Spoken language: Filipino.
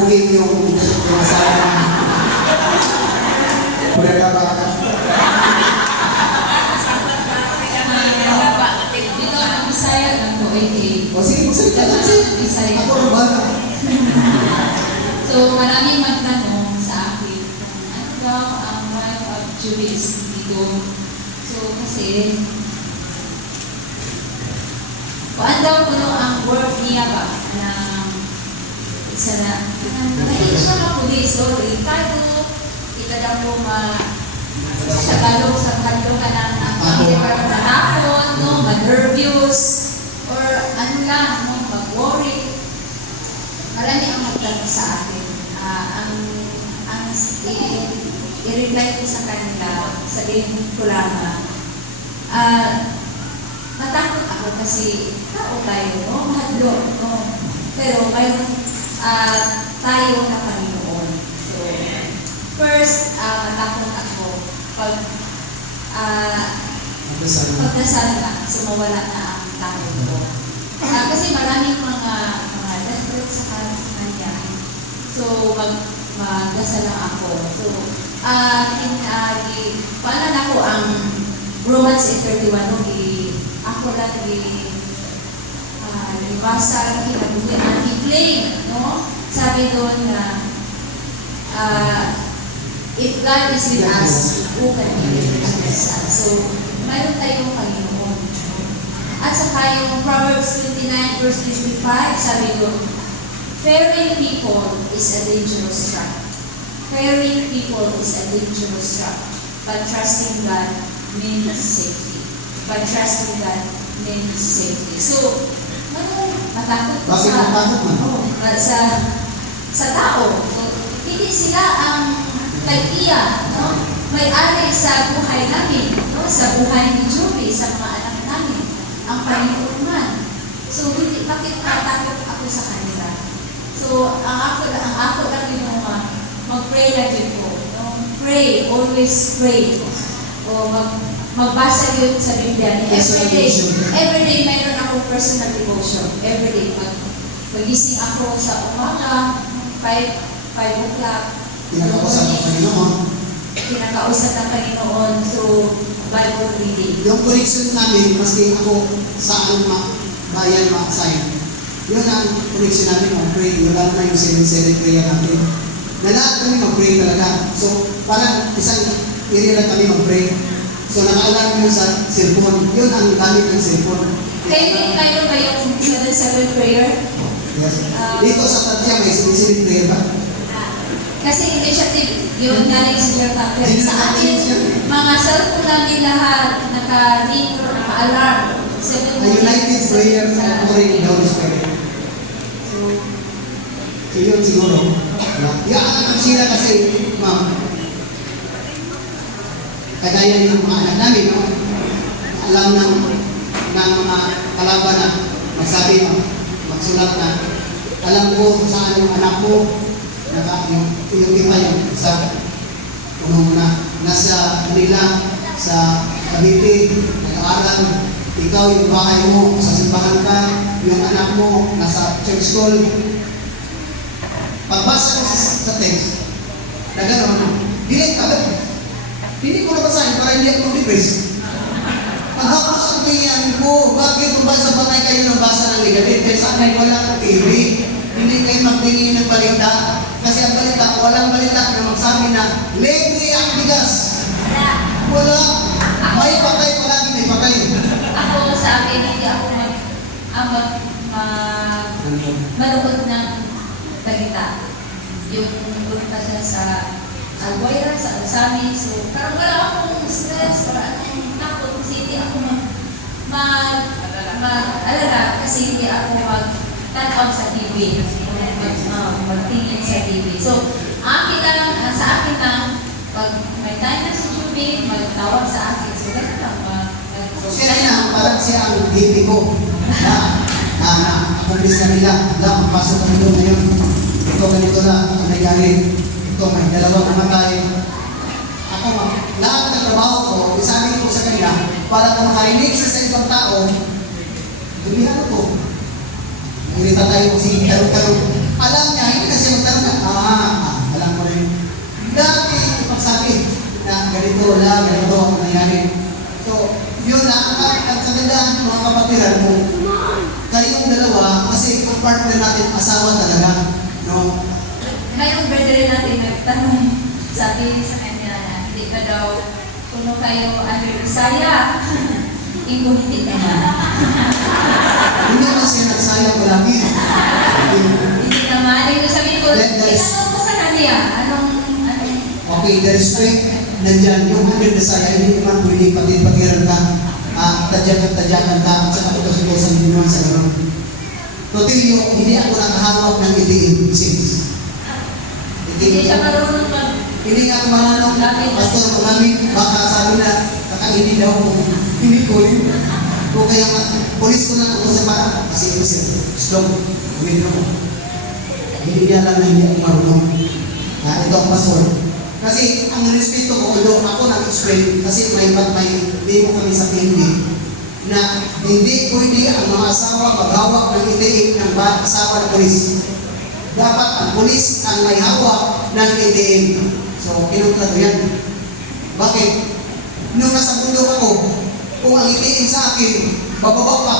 booking yung asawa niya. Pwede ka ba? Dito ang Bisaya lang po, O sige, magsalita lang siya. Bisaya. Ako rin ba? So, maraming magtanong sa akin kung ano daw ang wife of Judas dito. So, kasi, kung daw kuno ang work niya ba na isa na, hindi siya mapulis. So, ikaw, ika daw po sa galong, sa kandong ka ng mahapon, no, ma-nervous, or ano lang, no, mag-worry. Marami ang magtanong sa akin. I-reply ko sa kanila, sabihin ko lang, matakot ako kasi tao tayo, no? Mahadlo, no? Pero mayroon tayo na Panginoon. So, first, matakot ako pag pagdasal na, sumawala na ang takot ko. Kasi maraming mga desperate sa kanya. So, magdasal lang ako. So, paalan ako ang Romans 8:31, no? Ako lang ibasa, kinabuhin ang i-claim, no? Sabi doon na, if God is with us, who can be against us? So, mayroon tayong Panginoon. At saka yung Proverbs 29 verse 55, sabi doon, fearing people is a dangerous trap. Fearing people is a dangerous trap. But trusting God means safety. But trusting God means safety. So, matakot ko sa tao. So, hindi sila ang kaiya, no? May-ari sa buhay namin, no? Sa buhay ni Joby, sa mga anak namin, ang Panginoon man. So, bakit matakot ako sa kanila? So, ang ako lang yung mag-pray lang din po. No? Pray, always pray. O magbasa yun sa Biblia. Every day mayroon akong personal devotion. Every day. Magising ako sa umaga, 5 o'clock. Pinakausap ng Panginoon. Pinakausap ng Panginoon through Bible reading. Yung connection namin, maski ako saan bayan ma-assign. Yun ang connection namin, mag-pray. Wala na yung 7-7 prayer natin. Na lahat kami mag-pray talaga. So, parang isang area lang kami mag-pray. So, nakaalam yun sa cellphone. Yun ang gamit ng cellphone. Kayo ba yung 7-7 prayer? Yes. Dito sa Tatya, may 7-7 prayer ba? Kasi initiative, yun galing sa your company. Sa akin, mga cellphone namin lahat, naka-ring or naka-alarm. A united prayer sa Holy Spirit. So yun siguro. Iaanak sila kasi, ma'am, kagaya yung mga anak namin, no? Alam ng mga kalaban na magsabi, magsulat na, alam ko saan yung anak ko, yung iba yung sa nasa Manila, sa Cavite, nag-aaral, ikaw yung bahay mo, sa simbahan ka, yung anak mo, nasa church school. Pagbasa ko sa text, na gano'n, delete agad. Hindi ko nabasahin para hindi ako depress. Paghapos ang tingin ko, bakit mabasa ba tayo kayo nabasa ng ligadit? Kaya saan kayo wala akong TV? Hindi kayo magtingin ng balita. Kasi ang balita, walang balita na magsabi na, libre ang bigas. Wala. May patay palagi, may patay. Ako sa akin, hindi ako manood ng balita. Yung punta siya sa Albuera, sa Alsami. So, parang wala akong stress, wala akong takot kasi hindi ako mag-alala kasi hindi ako mag-tanaw sa TV. Magtingin sa TV. So, sa akin lang, pag may time na si Juby, magtawag sa akin. So, gano'n lang. So, siya na, parang siya ang hindi ko. Nakumpis na nila. Magpasok kami doon ngayon. Ito, ganito na. Ito may galit. Ito, may dalawang namatay. Ako, lahat ng trabaho ko, isabi ko sa kanila, para kung makarinig sa ibang tao, dumihan ko. Nagirita tayo kung sige, tanong-tanong. Alam niya, hindi na siya magtanong. pala, ganito ang nangyari. So, yun na, ang kagandahan mga kapatiran mo, kayong dalawa, kasi ang partner natin, asawa talaga, no? Ngayong birthday natin nagtanong, sabi sa kanya na hindi ka daw, kuno kayo under Bisaya, ikaw hindi ka na. Hindi naman siya nagsayang malaki. Hindi naman. Hindi ko sabihin ko, itanong ko sa kanya, anong. Okay, the respect, nandyan, yung under the side, hindi naman pwede patiran ka, tadyakan ka, at saka tutos-tutosan din naman sa gano'n. Totilyo, hindi ako nakahawak ng itiin, sis. Hindi siya marunong mag. Hindi nga kumananong, pastor, magamit, baka sabi na, kakainin daw kung hindi ko rin. Kung kaya nga, polis ko lang ako sa para, kasi ito siya, slow, gawin mo. Hindi niya lang na hindi ako marunong. Ito ang pastor. Kasi ang respeto ko, although ako nag-explain, kasi may demo kami sa PNP, na hindi pwede ang mga asawa maghawak ng itiin ng asawa ng polis. Dapat ang polis ang may hawak ng itiin. So, kinuntra ko yan. Bakit? Nung nasa mundo ako, kung ang itiin sa akin, bababa pa ako.